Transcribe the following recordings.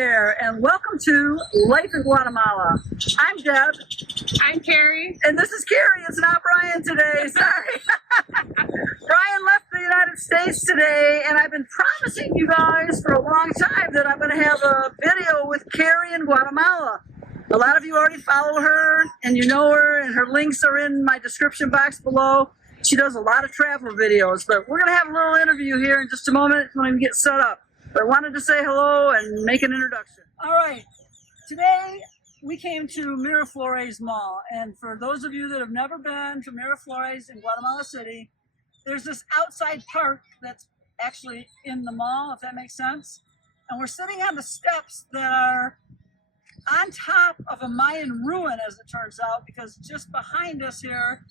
there, and welcome to Life in Guatemala. I'm Deb. I'm Kerry. And this is Kerry. It's not Brian today. Sorry. Brian left the United States today, and I've been promising you guys for a long time that I'm going to have a video with Kerry in Guatemala. A lot of you already follow her, and you know her, and her links are in my description box below. She does a lot of travel videos, but we're going to have a little interview here in just a moment when we get set up. But I wanted to say hello and make an introduction. All right, today we came to Miraflores Mall, and for those of you that have never been to Miraflores in Guatemala City, there's this outside park that's actually in the mall, if that makes sense. And we're sitting on the steps that are on top of a Mayan ruin, as it turns out, because just behind us here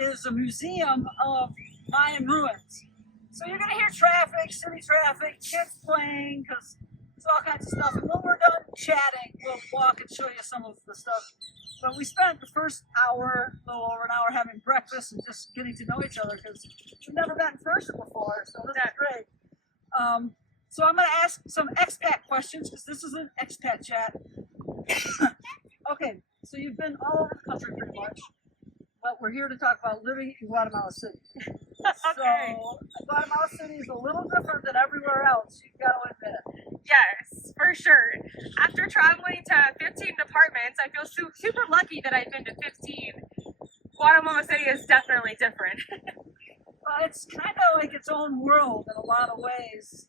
is a museum of Mayan ruins. So you're going to hear traffic, city traffic, kids playing, because there's all kinds of stuff. And when we're done chatting, we'll walk and show you some of the stuff. But we spent the first hour, a little over an hour, having breakfast and just getting to know each other, because we've never met in person before, so this is great. So I'm going to ask some expat questions, because this is an expat chat. Okay, so you've been all over the country pretty much, but we're here to talk about living in Guatemala City. Okay. So Guatemala City is a little different than everywhere else, you've got to admit it. Yes, for sure. After traveling to 15 departments, I feel super lucky that I've been to 15. Guatemala City is definitely different. Well, it's kind of like its own world in a lot of ways.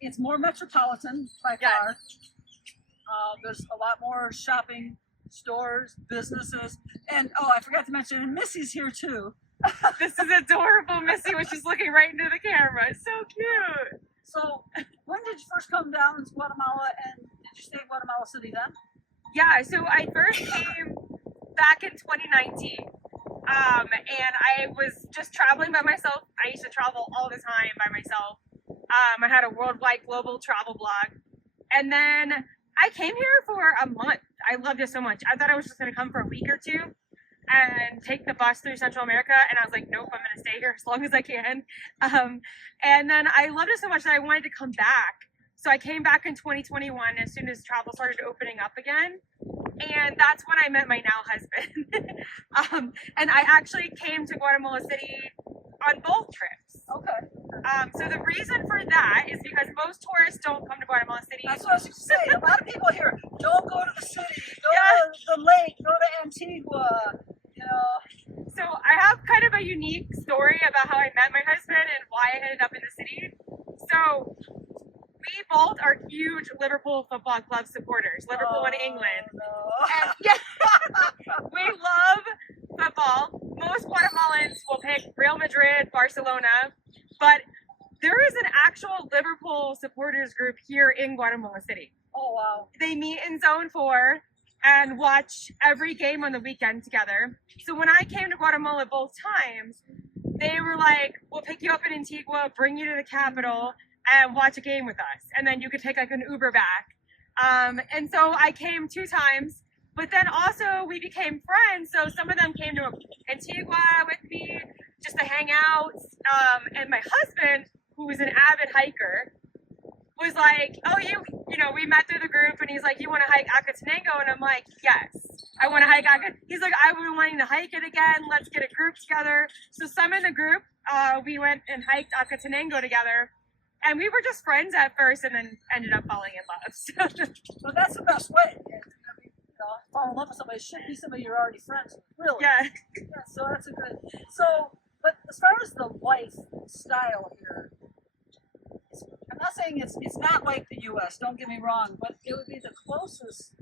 It's more metropolitan by far. There's a lot more shopping, stores, businesses, and oh, I forgot to mention, and Missy's here too. This is adorable. Missy was just looking right into the camera. It's so cute. So, when did you first come down to Guatemala, and did you stay in Guatemala City then? Yeah, so I first came back in 2019. And I was just traveling by myself. I used to travel all the time by myself. I had a worldwide global travel blog. And then I came here for a month. I loved it so much. I thought I was just going to come for a week or two and take the bus through Central America. And I was like, nope, I'm going to stay here as long as I can. And then I loved it so much that I wanted to come back. So I came back in 2021 as soon as travel started opening up again. And that's when I met my now husband. And I actually came to Guatemala City on both trips. Okay. So the reason for that is because most tourists don't come to Guatemala City. That's what I was going to say. A lot of people here don't go to the city, go to the lake, go to Antigua, you know. So I have kind of a unique story about how I met my husband and why I ended up in the city. So we both are huge Liverpool Football Club supporters, Liverpool in England. No. And we love football. Most Guatemalans will pick Real Madrid, Barcelona, but there is an actual Liverpool supporters group here in Guatemala City. Oh, wow. They meet in Zone 4 and watch every game on the weekend together. So when I came to Guatemala both times, they were like, we'll pick you up in Antigua, bring you to the capital, and watch a game with us. And then you could take like an Uber back. And so I came 2 times, but then also we became friends. So some of them came to Antigua with me just to hang out. And my husband, who was an avid hiker, was like, oh, you know, we met through the group, and he's like, you want to hike Atitlán? And I'm like, yes, I want to hike Atitlán. He's like, I've been wanting to hike it again. Let's get a group together. So some in the group, we went and hiked Atitlán together. And we were just friends at first, and then ended up falling in love. So that's the best way. Fall in love with somebody should be somebody you're already friends with. Really? Yeah. So that's a good. So, but as far as the lifestyle here, I'm not saying it's not like the U.S. Don't get me wrong, but it would be the closest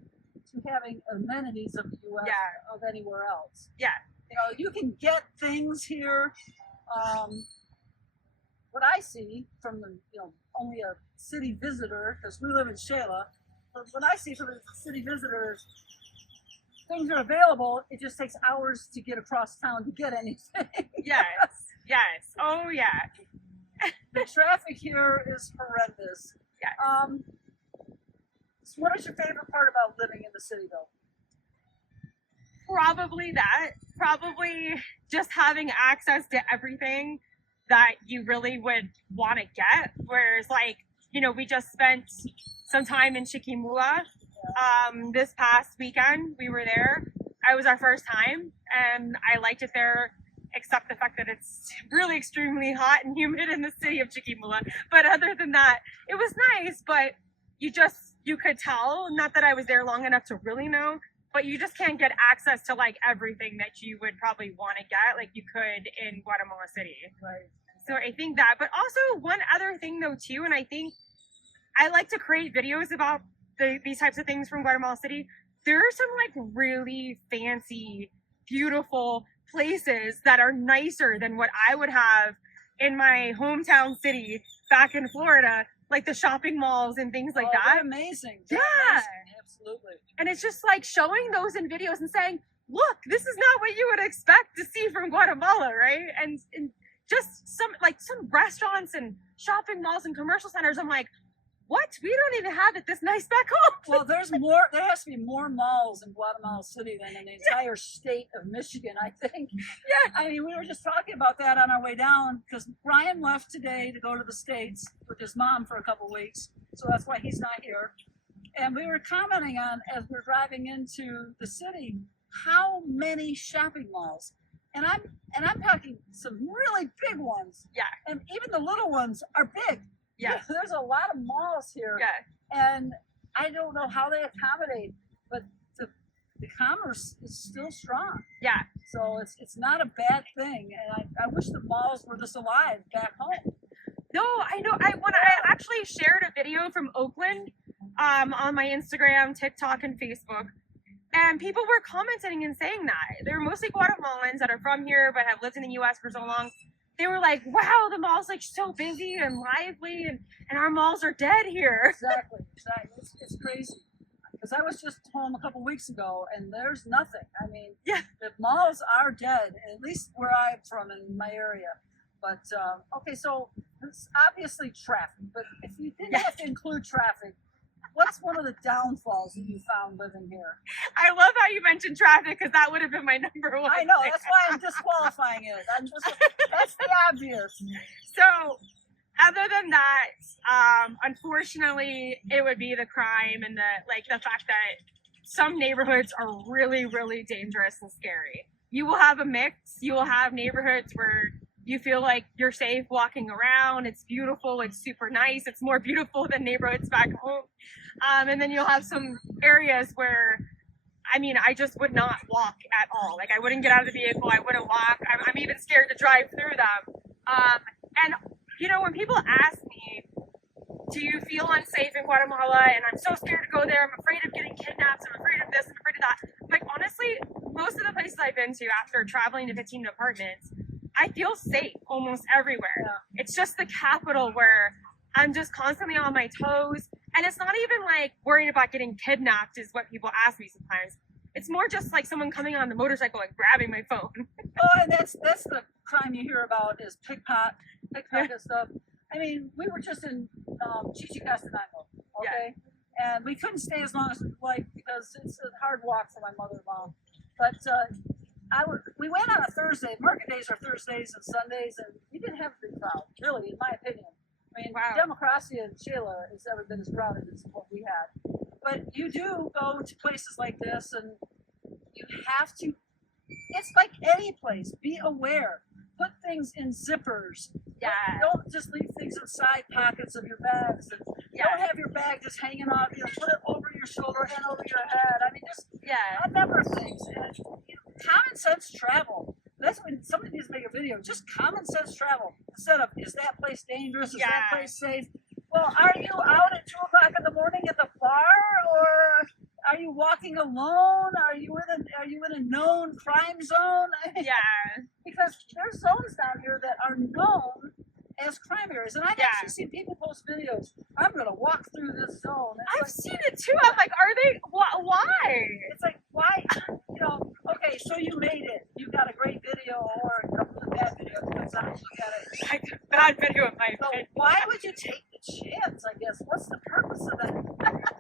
to having amenities of the U.S. of anywhere else. Yeah. You know, you can get things here. What I see from the, only a city visitor, because we live in Xela, but what I see from the city visitors, things are available. It just takes hours to get across town to get anything. Yes. Yes. Oh, yeah. The traffic here is horrendous. Yes. So what is your favorite part about living in the city, though? Probably that. Probably just having access to everything that you really would want to get. Whereas, like, we just spent some time in Chiquimula. This past weekend, we were there. It was our first time, and I liked it there, except the fact that it's really extremely hot and humid in the city of Chiquimula. But other than that, it was nice, but you could tell, not that I was there long enough to really know, but you just can't get access to like everything that you would probably want to get like you could in Guatemala City. Right. So I think that, but also one other thing though too, and I think I like to create videos about these types of things from Guatemala City. There are some like really fancy, beautiful places that are nicer than what I would have in my hometown city back in Florida, like the shopping malls and things like that. They're amazing. Yeah. Amazing. Absolutely. And it's just like showing those in videos and saying, look, this is not what you would expect to see from Guatemala, right? And just some restaurants and shopping malls and commercial centers, I'm like, what? We don't even have it this nice back home. Well, there has to be more malls in Guatemala City than in the entire state of Michigan, I think. Yeah. I mean, we were just talking about that on our way down because Brian left today to go to the States with his mom for a couple weeks. So that's why he's not here. And we were commenting on, as we're driving into the city, how many shopping malls. And I'm talking some really big ones. Yeah. And even the little ones are big. Yeah. There's a lot of malls here. Yeah. And I don't know how they accommodate, but the commerce is still strong. Yeah. So it's not a bad thing. And I wish the malls were just alive back home. No, I know. I actually shared a video from Oakland on my Instagram, TikTok, and Facebook. And people were commenting and saying that. They were mostly Guatemalans that are from here but have lived in the U.S. for so long. They were like, wow, the mall's like so busy and lively, and our malls are dead here. Exactly. It's crazy. Because I was just home a couple weeks ago, and there's nothing. I mean, yeah, the malls are dead, at least where I'm from in my area. But, okay, so it's obviously traffic. But if you didn't have to include traffic, what's one of the downfalls that you found living here? I love how you mentioned traffic because that would have been my number one. I know, that's why I'm disqualifying it. That's the obvious. So, other than that, unfortunately, it would be the crime and the fact that some neighborhoods are really, really dangerous and scary. You will have a mix. You will have neighborhoods where you feel like you're safe walking around. It's beautiful. It's super nice. It's more beautiful than neighborhoods back home. And then you'll have some areas where, I mean, I just would not walk at all. Like I wouldn't get out of the vehicle. I wouldn't walk. I'm even scared to drive through them. And you know, when people ask me, do you feel unsafe in Guatemala? And I'm so scared to go there. I'm afraid of getting kidnapped. I'm afraid of this. I'm afraid of that. Like honestly, most of the places I've been to after traveling to 15 apartments, I feel safe almost everywhere. Yeah. It's just the capital where I'm just constantly on my toes. And it's not even like worrying about getting kidnapped is what people ask me sometimes. It's more just like someone coming on the motorcycle and grabbing my phone. Oh, and that's the crime you hear about is pickpocket stuff. I mean, we were just in Quetzaltenango, okay? Yeah. And we couldn't stay as long as we'd like because it's a hard walk for my mother-in-law. But we went on a Thursday. Market days are Thursdays and Sundays, and we didn't have a big crowd, really, in my opinion. I mean, wow. Democracy in Xela has never been as crowded as what we had. But you do go to places like this, and you have to, it's like any place, be aware. Put things in zippers. Yeah. Don't just leave things in side pockets of your bags. And don't have your bag just hanging off. You know, put it over your shoulder and over your head. I mean, just a number of things. And, you know, common sense travel. That's when somebody needs to make a video. Just common sense travel. Instead of, is that place dangerous? Is that place safe? Well, are you out at 2 o'clock in the morning at the bar, or are you walking alone? Are you in a known crime zone? Because there's zones down here that are known as crime areas, and I've actually seen people post videos. I'm gonna walk through this zone. I've seen it too. I'm like, are they? Why? It's like, why? You know, okay, so you made it. You got a great video, or a bad video. Depends on how you look at it. Bad video of my. So why would you take the chance? I guess. What's the purpose of that?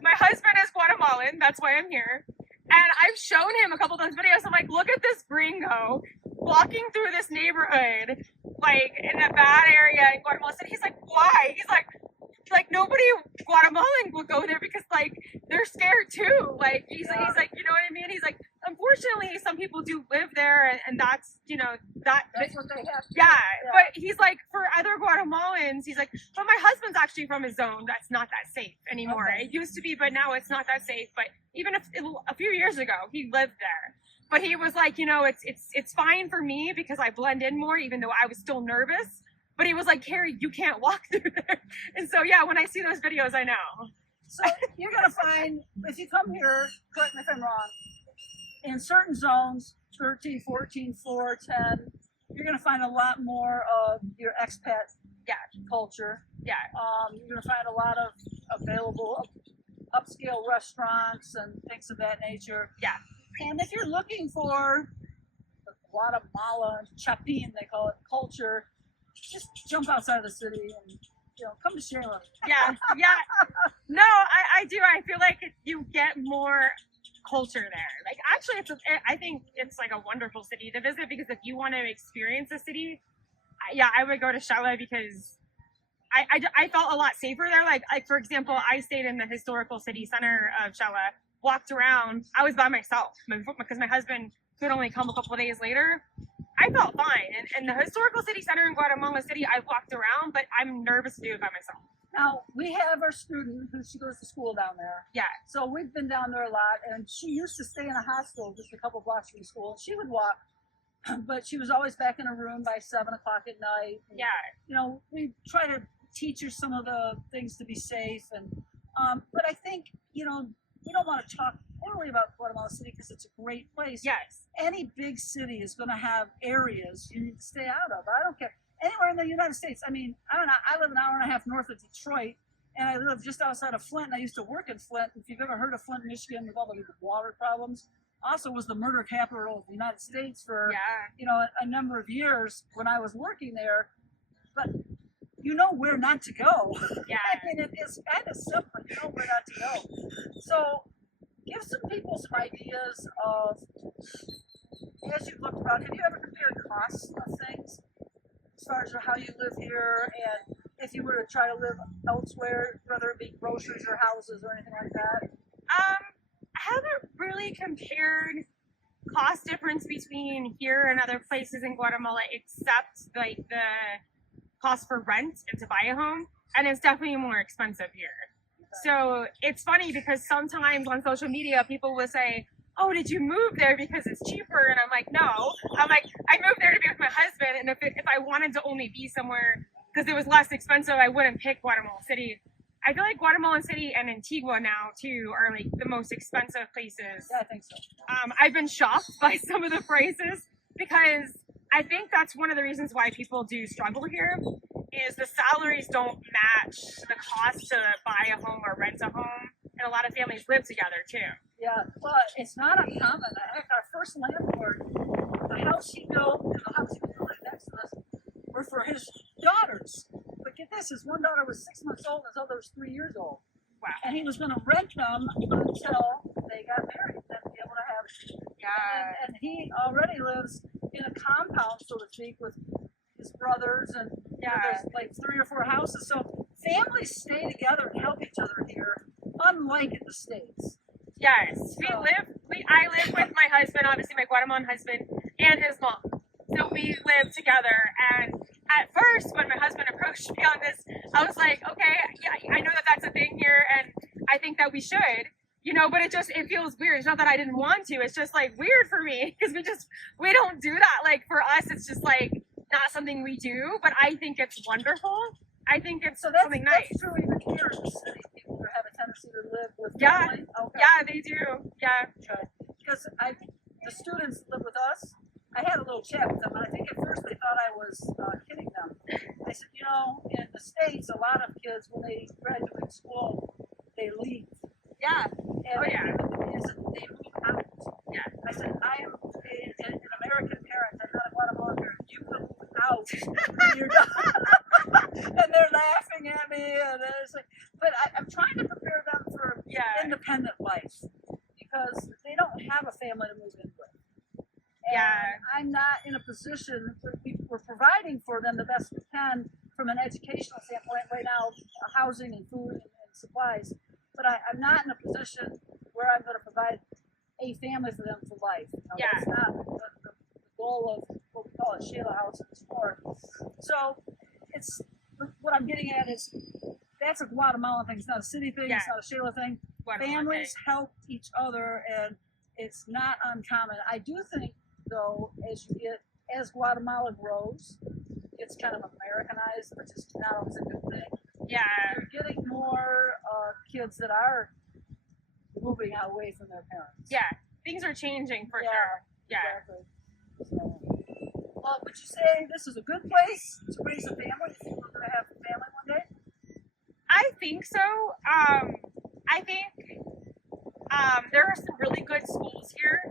My husband is Guatemalan. That's why I'm here. And I've shown him a couple times videos. I'm like, look at this gringo walking through this neighborhood, like in a bad area in Guatemala City. He's like, why? He's like, like nobody Guatemalan will go there because like they're scared too. Like he's like, you know what I mean? He's like, unfortunately, some people do live there, and that's, you know, That's what they have. yeah. But he's like, for other Guatemalans, he's like, but my husband's actually from a zone that's not that safe anymore. Okay. It used to be, but now it's not that safe. But even if a few years ago, he lived there. But he was like, you know, it's fine for me because I blend in more, even though I was still nervous. But he was like, Kerry, you can't walk through there. And so, yeah, when I see those videos, I know. So you're going to find, if you come here, correct me if I'm wrong, in certain zones, 13, 14, 4, 10, you're going to find a lot more of your expat culture. Yeah. You're going to find a lot of available upscale restaurants and things of that nature. Yeah. And if you're looking for the Guatemala Chapin, they call it, culture, just jump outside of the city and, you know, come to Xela. Yeah, yeah. No, I do. I feel like you get more culture there. Like, actually, I think it's like a wonderful city to visit because if you want to experience a city, I would go to Xela because I felt a lot safer there. Like for example, I stayed in the historical city center of Xela, walked around. I was by myself because my husband could only come a couple of days later. I felt fine. And the historical city center in Guatemala City, I've walked around, but I'm nervous to do it by myself. Now, we have our student who she goes to school down there. Yeah. So we've been down there a lot, and she used to stay in a hostel just a couple blocks from school. She would walk, but she was always back in her room by 7 o'clock at night. And, yeah. You know, we try to teach her some of the things to be safe. And but I think, you know, we don't want to talk poorly about Guatemala City because it's a great place. Yes. Any big city is going to have areas you need to stay out of. I don't care. Anywhere in the United States. I mean, I live an hour and a half north of Detroit, and I live just outside of Flint, and I used to work in Flint. If you've ever heard of Flint, Michigan, with all the water problems, also was the murder capital of the United States for, you know, a number of years when I was working there. But you know where not to go. Yeah. I mean, it's kind of simple. You know where not to go. So give some people some ideas of, as you've looked around, have you ever compared costs of things? As far as how you live here, and if you were to try to live elsewhere, whether it be groceries or houses or anything like that? I haven't really compared cost difference between here and other places in Guatemala, except like the cost for rent and to buy a home, and it's definitely more expensive here. So it's funny because sometimes on social media people will say, oh, did you move there because it's cheaper? And I'm like, no. I'm like, I moved there to be with my husband, and if I wanted to only be somewhere because it was less expensive, I wouldn't pick Guatemala City. I feel like Guatemala City and Antigua now, too, are like the most expensive places. Yeah, I think so. I've been shocked by some of the prices because I think that's one of the reasons why people do struggle here is the salaries don't match the cost to buy a home or rent a home. And a lot of families live together, too. Yeah, well, it's not uncommon. Heck, our first landlord, the house he built and the house he was building next to us were for his daughters. But get this, his one daughter was 6 months old and his other was 3 years old. Wow. And he was going to rent them until they got married, then be able to have. Yeah. And he already lives in a compound, so to speak, with his brothers, and you know, there's like 3 or 4 houses. So families stay together and help each other here, unlike in the States. Yes, I live with my husband, obviously my Guatemalan husband, and his mom. So we live together, and at first, when my husband approached me on this, I was like, okay, yeah, I know that that's a thing here, and I think that we should, you know, but it feels weird. It's not that I didn't want to, it's just like weird for me, because we don't do that. Like for us, it's just like not something we do, but I think it's wonderful. I think it's something nice. That's true even here in the city. People have a tendency to live with yeah, family. Okay. Yeah, they do. Yeah. Okay. Because the students live with us. I had a little chat with them, and I think at first they thought I was kidding them. I said, you know, in the States, a lot of kids, when they graduate school, they leave. Yeah. And they move out. Yeah. I said, I am an American parent. I'm not a Guatemalan parent. You can move out when you're done. And they're laughing at me. And it's like, but I'm trying to prepare them for independent life because they don't have a family to move in with. And I'm not in a position, we're providing for them the best we can from an educational standpoint right now, housing and food and supplies, but I'm not in a position where I'm going to provide a family for them for life. You know, Yeah. That's not the goal of what we call a Xela house in sport. So it's what I'm getting at is that's a Guatemalan thing. It's not a city thing. Yeah. It's not a Xela thing. Families help each other, and it's not uncommon. I do think, though, as Guatemala grows, it's kind of Americanized, which is not always a good thing. Yeah. You're getting more kids that are moving away from their parents. Yeah. Things are changing for Yeah, sure. Yeah. Exactly. So, well, would you say this is a good place to raise a family? If you were going to have a family one day? I think so. I think there are some really good schools here.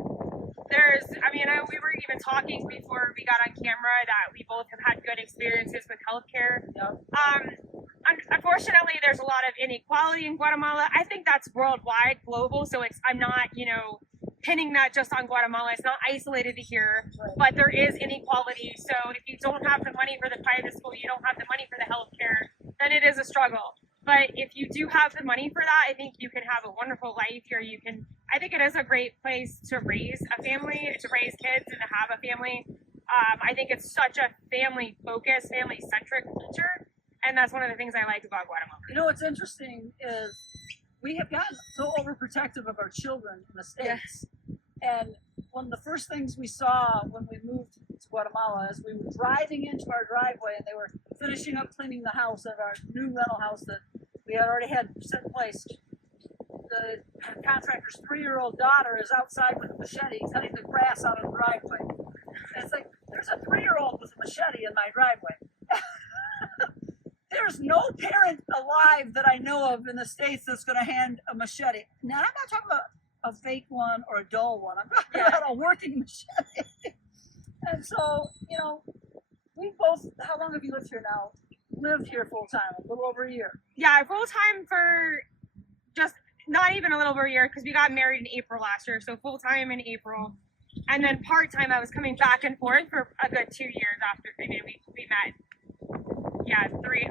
We were even talking before we got on camera that we both have had good experiences with healthcare. Yep. Unfortunately, there's a lot of inequality in Guatemala. I think that's worldwide, global. So I'm not, pinning that just on Guatemala. It's not isolated to here, but there is inequality. So if you don't have the money for the private school, you don't have the money for the healthcare, then it is a struggle. But if you do have the money for that, I think you can have a wonderful life here. I think it is a great place to raise a family, to raise kids and to have a family. I think it's such a family-focused, family-centric culture. And that's one of the things I like about Guatemala. You know what's interesting is we have gotten so overprotective of our children in the States. Yeah. And one of the first things we saw when we moved to Guatemala is we were driving into our driveway and they were finishing up cleaning the house at our new rental house that we had already had set in place. The contractor's 3-year-old daughter is outside with a machete cutting the grass out of the driveway. And it's like, there's a 3-year-old with a machete in my driveway. There's no parent alive that I know of in the States that's going to hand a machete. Now, I'm not talking about a fake one or a dull one. I'm talking about a working machete. And so, we both, how long have you lived here now? Lived here full time, a little over a year. Yeah, full time for just not even a little over a year because we got married in April last year. So full time in April. And then part time, I was coming back and forth for a good 2 years after we met. Yeah,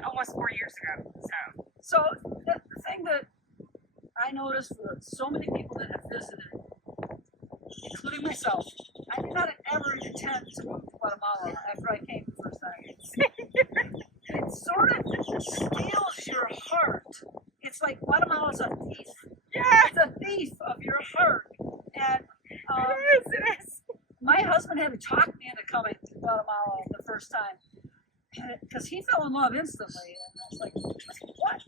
almost 4 years ago. So the thing that I noticed for so many people that have visited, including myself, I did not ever intend to move to Guatemala after I came the first time. It sort of steals your heart. It's like Guatemala's a thief. Yeah. It's a thief of your heart. And it is. My husband had to talk me into coming to Guatemala the first time. Because he fell in love instantly, and I was like, what?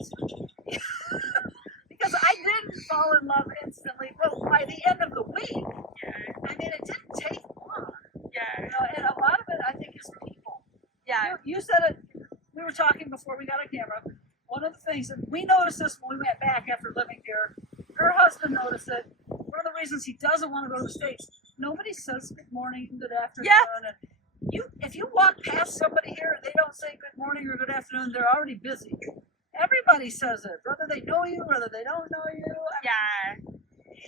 Because I didn't fall in love instantly, but by the end of the week, I mean, it didn't take long. Yeah. And a lot of it, I think, is people. Yeah. You said it, we were talking before we got on camera. One of the things that we noticed this when we went back after living here, her husband noticed it. One of the reasons he doesn't want to go to the States, nobody says good morning, good afternoon. Yeah. And if you walk past somebody here and they don't say good morning or good afternoon, they're already busy. Everybody says it, whether they know you, whether they don't know you.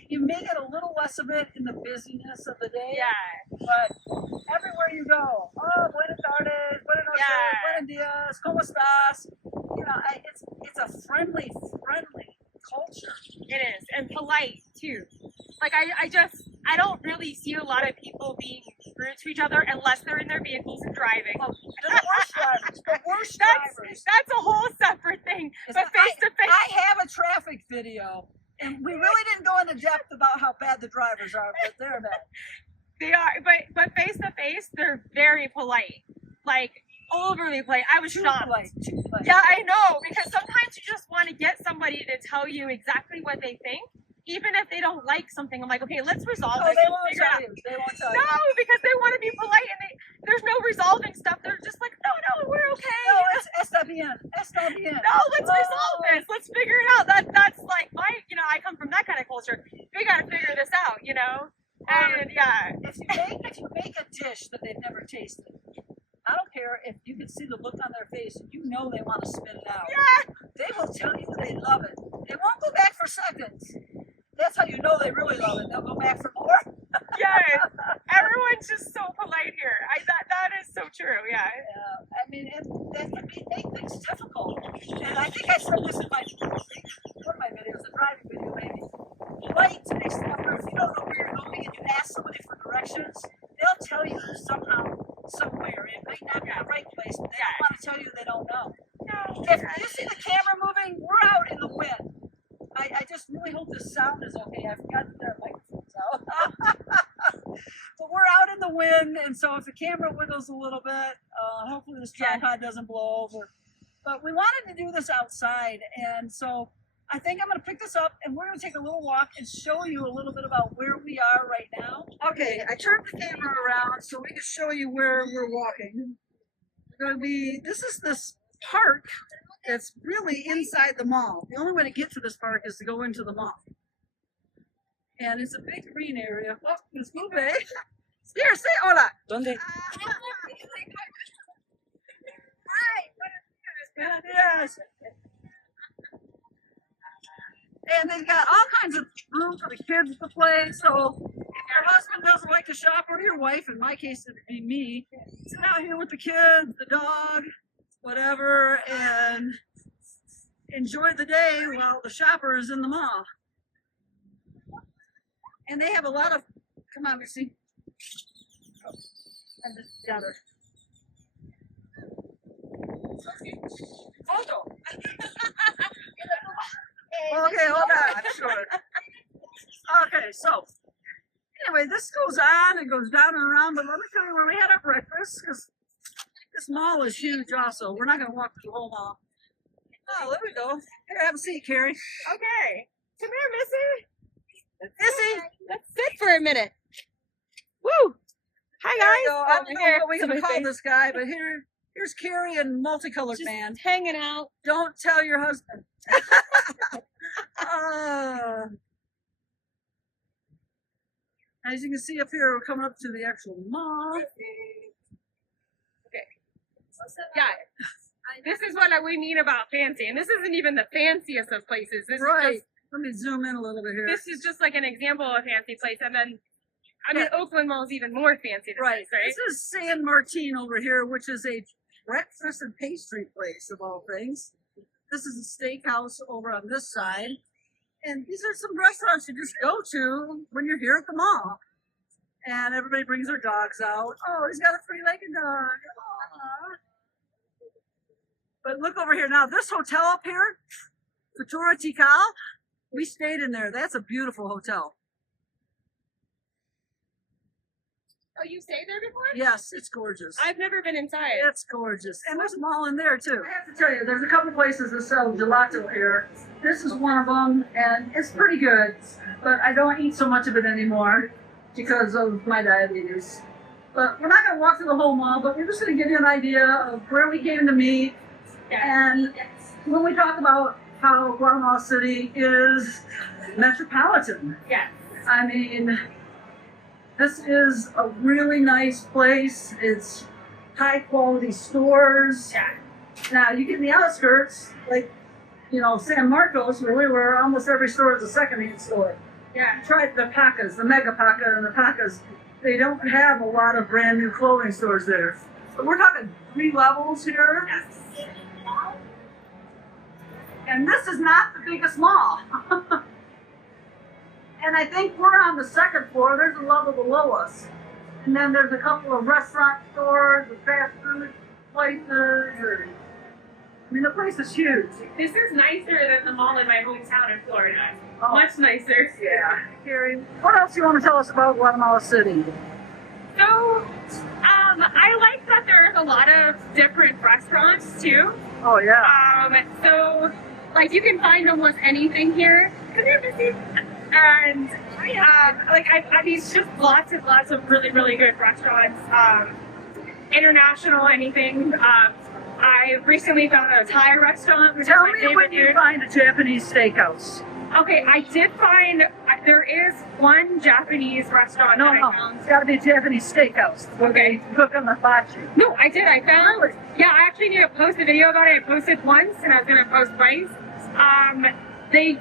You may get a little less of it in the busyness of the day. Yeah. But everywhere you go, buenas tardes, buenas noches, buenos dias, ¿cómo estás? It's a friendly culture. It is, and polite too. Like I don't really see a lot of people being rude to each other unless they're in their vehicles and driving. Oh, they're the worst drivers. The worst drivers. That's a whole separate thing. But face to face, I have a traffic video, and we really didn't go into depth about how bad the drivers are, but they're bad. They are, but face to face, they're very polite. Like overly polite. I was shocked. Too polite. Yeah, I know, because sometimes you just want to get somebody to tell you exactly what they think. Even if they don't like something, I'm like, okay, let's resolve this. They won't tell you. They won't tell you. No, because they want to be polite and there's no resolving stuff. They're just like, no, we're okay. No, it's está bien. Está bien. No, let's resolve this. Let's figure it out. That's like I come from that kind of culture. We got to figure this out, And if you make a dish that they've never tasted, I don't care if you can see the look on their face. You know they want to spit it out. Yeah. They will tell you they love it. They won't go back for seconds. That's how you know they really love it. They'll go back for more. Yes. Everyone's just so polite here. That is so true. Yeah. I mean, that can make things difficult. And I think I said this in one of my videos, a driving video maybe. Light makes stuff, if you don't know where you're going and you ask somebody for directions, they'll tell you somehow, somewhere. It might not be the right place, but they don't want to tell you they don't know. If you see the camera moving, we're out in the wind. I just really hope this sound is okay. I forgot that there are microphones out. But we're out in the wind, and so if the camera wiggles a little bit, hopefully this tripod doesn't blow over. But we wanted to do this outside, and so I think I'm going to pick this up, and we're going to take a little walk and show you a little bit about where we are right now. Okay, I turned the camera around so we can show you where we're walking. We're going to be, this is this park. It's really inside the mall. The only way to get to this park is to go into the mall. And it's a big green area. Oh, let's move it. Here, say hola. ¿Dónde? Yes. And they've got all kinds of room for the kids to play. So if your husband doesn't like to shop, or your wife, in my case it'd be me, sit out here with the kids, the dog, whatever, and enjoy the day while the shopper is in the mall. And they have a lot of, come on, Missy. Oh, and this together. Photo. Okay, hold on. Sure. Okay, so anyway, this goes on and goes down and around, but let me tell you where we had our breakfast, because this mall is huge also. We're not going to walk through the whole mall. Oh, there we go. Here, have a seat, Kerry. Okay. Come here, Missy. Missy! Let's sit for a minute. Woo! Hi, guys. I don't know what we're going to call this guy, but here's Kerry and Multicolored Just Man. hanging out. Don't tell your husband. As you can see up here, we're coming up to the actual mall. Okay. Yeah. This is what we mean about fancy, and this isn't even the fanciest of places. This Right. is just, Let me zoom in a little bit here. this is just like an example of a fancy place, and then I mean Oakland Mall is even more fancy than Right. this, right? This is San Martin over here, which is a breakfast and pastry place of all things. This is a steakhouse over on this side. And these are some restaurants you just go to when you're here at the mall. And everybody brings their dogs out. Oh, he's got a three-legged dog. Aww. But look over here now. This hotel up here, Futura Tikal, we stayed in there. That's a beautiful hotel. Oh, you stayed there before? Yes, it's gorgeous. I've never been inside. It's gorgeous. And there's a mall in there, too. I have to tell you, there's a couple places that sell gelato here. This is one of them, and it's pretty good. But I don't eat so much of it anymore because of my diabetes. But we're not going to walk through the whole mall, but we're just going to give you an idea of where we came to meet. And when we talk about how Guatemala City is metropolitan. Yes. I mean, this is a really nice place. It's high quality stores. Yeah. Now you get in the outskirts, like, you know, San Marcos, where we were, almost every store is a secondhand store. Yeah. Try the Pacas, the Mega Paca and the Pacas. They don't have a lot of brand new clothing stores there. But we're talking 3 levels here. And this is not the biggest mall. And I think we're on the 2nd floor. There's a level below us. And then there's a couple of restaurant stores, and fast food places. I mean, the place is huge. This is nicer than the mall in my hometown in Florida. Oh. Much nicer. Yeah. Kerry, what else do you want to tell us about Guatemala City? So, I like that there's a lot of different restaurants too. Oh, yeah. So, like, you can find almost anything here. Come here, Missy. And, I mean, it's just lots and lots of really, really good restaurants. International, anything. I recently found a Thai restaurant, which Tell is my me favorite when you food. find a Japanese steakhouse. Okay, I did find, there is one Japanese restaurant that I found. It's got to be a Japanese steakhouse where they cook on the hibachi. No, I did. I found. Yeah, I actually need to post a video about it. I posted once, and I was gonna post twice. They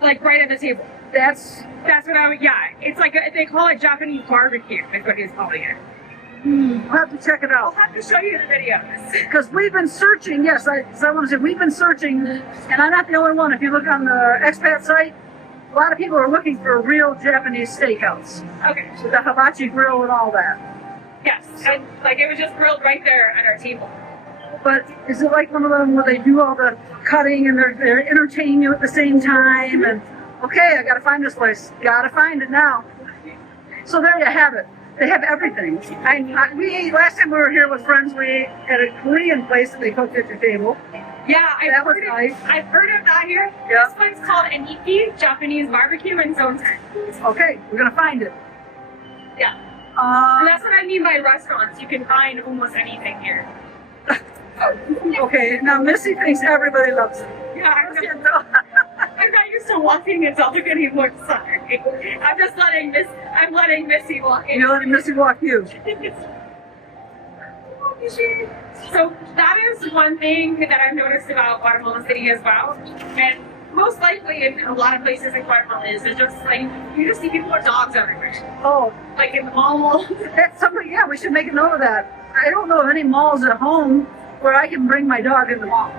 like right at the table. That's what I would. Yeah, it's like they call it Japanese barbecue. Is what he's calling it. We'll have to check it I'll out. have to show you the videos. Because we've been searching, yes, I want to say we've been searching, and I'm not the only one. If you look on the expat site, a lot of people are looking for a real Japanese steakhouse Okay. with the hibachi grill and all that. Yes. And like it was just grilled right there at our table. But is it like one of them where they do all the cutting and they're entertaining you at the same time? And okay, I got to find this place. Got to find it now. So there you have it. They have everything. We ate last time we were here with friends. We ate at a Korean place that they cooked at your table. Yeah, That was nice. I've heard of that here. Yeah. This one's called Anicetti, Japanese barbecue in Zone 10. Okay, we're gonna find it. Yeah. And that's what I mean by restaurants. You can find almost anything here. Okay, now Missy thinks everybody loves it. Yeah, I'm not used to walking in Delta anymore. Sorry. I'm letting Missy walk in. You're letting Missy walk you. So that is one thing that I've noticed about Guatemala City as well. And most likely in a lot of places in Guatemala is just like you just see people with dogs everywhere. Oh, Like in the mall. that's something. Yeah, we should make a note of that. I don't know of any malls at home where I can bring my dog in the mall,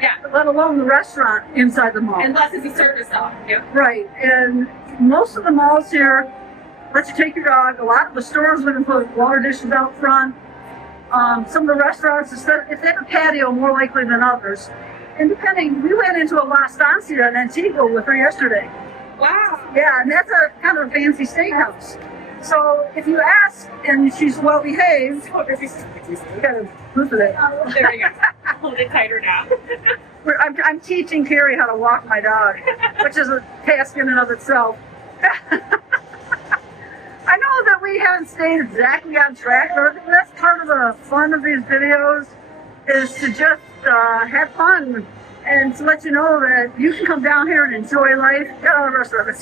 Yeah. let alone the restaurant inside the mall. Unless it's a service dog. Yeah. Right, and most of the malls here let you take your dog. A lot of the stores let them put water dishes out front. Some of the restaurants, if they have a patio, more likely than others. And depending, we went into a La Estancia in Antigua with her yesterday. Wow. Yeah, and that's a kind of a fancy steakhouse. So if you ask and she's well behaved, you gotta move to that. There we go. Hold it tighter now. I'm teaching Kerry how to walk my dog, which is a task in and of itself. I know that we haven't stayed exactly on track, but that's part of the fun of these videos, is to just have fun and to let you know that you can come down here and enjoy life. Get out of the restaurant.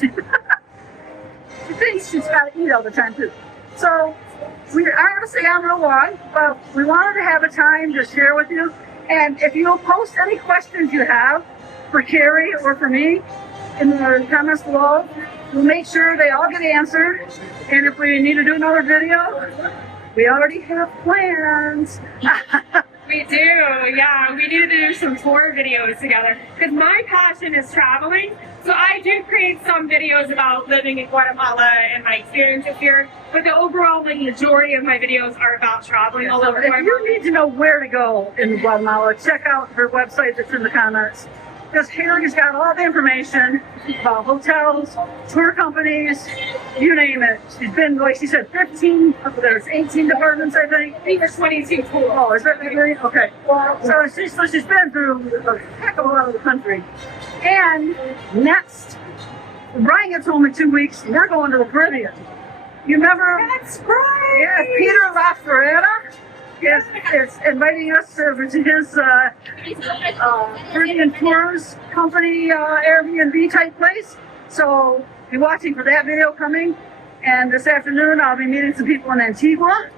She thinks she's got to eat all the time too. So we are going to stay on real long, but we wanted to have a time to share with you. And if you'll post any questions you have for Kerry or for me in the comments below, we'll make sure they all get answered. And if we need to do another video, we already have plans. We do, yeah. We need to do some tour videos together. Because my passion is traveling. So I do create some videos about living in Guatemala and my experiences here. But the overall majority of my videos are about traveling all over If Guatemala. you need to know where to go in Guatemala, check out her website that's in the comments. Because Kerry's got all the information about hotels, tour companies, you name it. She's been, like she said, 15, there's 18 departments, I think. I think there's 22 total. Oh, is that really? Okay. So she's been through a heck of a lot of the country. And next, Brian gets home in 2 weeks, we're going to the Caribbean. You remember? That's right. Yeah, Peter LaFerrera is inviting us to his Caribbean Tours Company Airbnb type place. So be watching for that video coming. And this afternoon I'll be meeting some people in Antigua.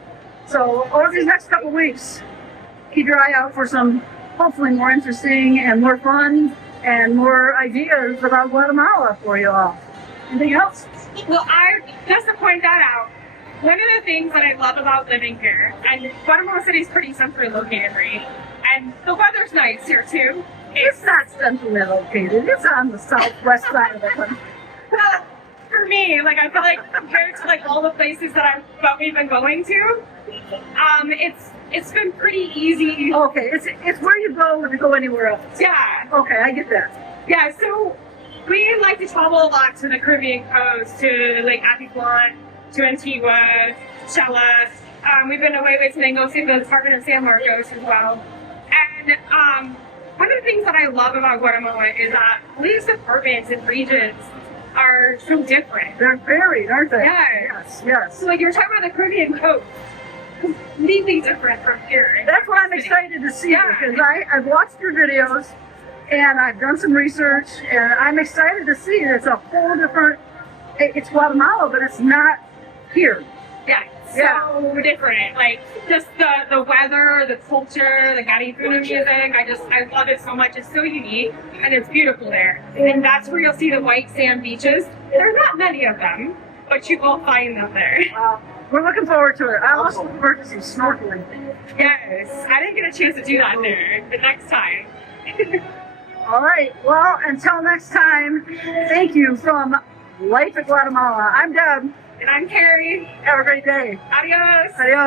So over these next couple weeks, keep your eye out for some hopefully more interesting and more fun and more ideas about Guatemala for you all. Anything else? Well, just to point that out, one of the things that I love about living here, and Guatemala City is pretty centrally located, right? And the weather's nice here too. It's not centrally located. It's on the southwest side of the country. Well, for me, like I feel like compared to like all the places that we've been going to, it's been pretty easy. Okay, it's where you go if you go anywhere else. Yeah. Okay, I get that. Yeah, so we like to travel a lot to the Caribbean coast, to like Atitlan, to Antigua, Xela. We've been to Quetzaltenango, to the Department of San Marcos as well. And one of the things that I love about Guatemala is that all these departments and regions are so different. They're varied, aren't they? Yeah. Yes. So like you were talking about the Caribbean coast, completely different from here. That's what I'm excited to see, Yeah. because I've watched your videos and I've done some research and I'm excited to see it. It's a whole different, it's Guatemala, but it's not here. Yeah, so different. Like just the weather, the culture, the Garifuna music. I love it so much. It's so unique and it's beautiful there. And that's where you'll see the white sand beaches. There's not many of them, but you will find them there. Wow. we're looking forward to it. I also look forward to some snorkeling. Yes, I didn't get a chance to do that there, but next time. All right. Well, until next time, thank you from Life at Guatemala. I'm Deb. And I'm Kerry. Have a great day. Adios. Adios.